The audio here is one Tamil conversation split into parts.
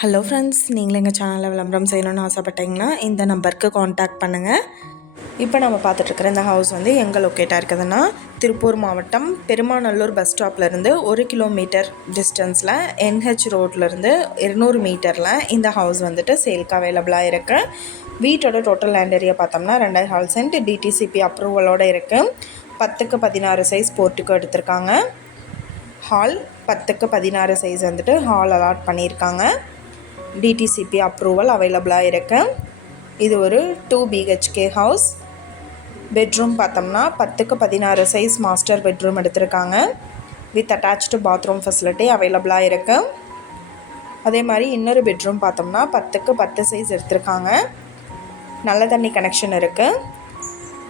ஹலோ ஃப்ரெண்ட்ஸ் நீங்களும் எங்கள் சேனலில் விளம்பரம் செய்யணும்னு ஆசைப்பட்டீங்கன்னா இந்த நம்பருக்கு காண்டாக்ட் பண்ணுங்கள் இப்போ நம்ம பார்த்துட்ருக்குற இந்த ஹவுஸ் வந்து எங்கே லொக்கேட்டாக இருக்குதுன்னா திருப்பூர் மாவட்டம் பெருமாநல்லூர் பஸ் ஸ்டாப்லேருந்து ஒரு கிலோமீட்டர் டிஸ்டன்ஸில் என்ஹெச் ரோட்லேருந்து இருநூறு மீட்டரில் இந்த ஹவுஸ் வந்துட்டு சேல்க்கு அவைலபிளாக இருக்குது வீட்டோட டோட்டல் லேண்ட் ஏரியா பார்த்தோம்னா ரெண்டாயிரம் ஹால் சென்ட் டிடிசிபி அப்ரூவலோடு இருக்குது பத்துக்கு பதினாறு சைஸ் போர்ட்டுக்கு எடுத்திருக்காங்க. ஹால் பத்துக்கு பதினாறு சைஸ் வந்துட்டு ஹால் அலாட் பண்ணியிருக்காங்க. டிடிசிபி அப்ரூவல் அவைலபிளாக இருக்கு. இது ஒரு டூ பிஹெச்கே ஹவுஸ் பெட்ரூம் பார்த்தோம்னா பத்துக்கு பதினாறு சைஸ் மாஸ்டர் பெட்ரூம் எடுத்திருக்காங்க. வித் அட்டாச்டு பாத்ரூம் ஃபெசிலிட்டி அவைலபிளாக இருக்கு. அதே மாதிரி இன்னொரு பெட்ரூம் பார்த்தோம்னா பத்துக்கு பத்து சைஸ் எடுத்திருக்காங்க. நல்ல தண்ணி கனெக்ஷன் இருக்குது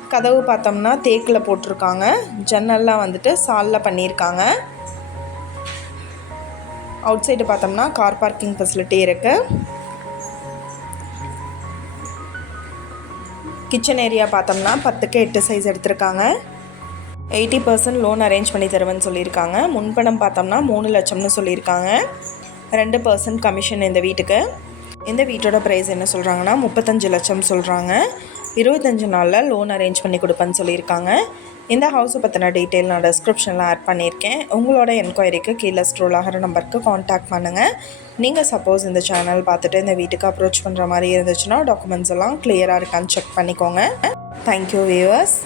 கதவு பார்த்தோம்னா தேக்கில் போட்டிருக்காங்க. ஜன்னல்லாம் வந்துட்டு சாலில் பண்ணியிருக்காங்க. அவுட் சைடு பார்த்தோம்னா கார் பார்க்கிங் ஃபெசிலிட்டி இருக்குது கிச்சன் ஏரியா பார்த்தோம்னா பத்துக்கு எட்டு சைஸ் எடுத்திருக்காங்க. எயிட்டி பர்சன்ட் லோன் அரேஞ்ச் பண்ணி தருவேன்னு சொல்லியிருக்காங்க. முன்பணம் பார்த்தோம்னா மூணு லட்சம்னு சொல்லியிருக்காங்க. ரெண்டு பர்சன்ட் கமிஷன் இந்த வீட்டுக்கு. இந்த வீட்டோட ப்ரைஸ் என்ன சொல்கிறாங்கன்னா முப்பத்தஞ்சு லட்சம் சொல்கிறாங்க இருபத்தஞ்சு நாளில் லோன் அரேஞ்ச் பண்ணி கொடுப்பேன்னு சொல்லியிருக்காங்க. இந்த ஹவுஸை பற்றின டீட்டெயில் நான் டிஸ்கிரிப்ஷனில் ஆட் பண்ணியிருக்கேன். உங்களோட என்கொயரிக்கு கீழே ஸ்ட்ரோல் ஆகிற நம்பருக்கு காண்டாக்ட் பண்ணுங்கள் நீங்கள் சப்போஸ் இந்த சேனல் பார்த்துட்டு இந்த வீட்டுக்கு அப்ரோச் பண்ணுற மாதிரி இருந்துச்சுன்னா டாக்குமெண்ட்ஸ் எல்லாம் கிளியராக இருக்கான்னு செக் பண்ணிக்கோங்க. Thank you viewers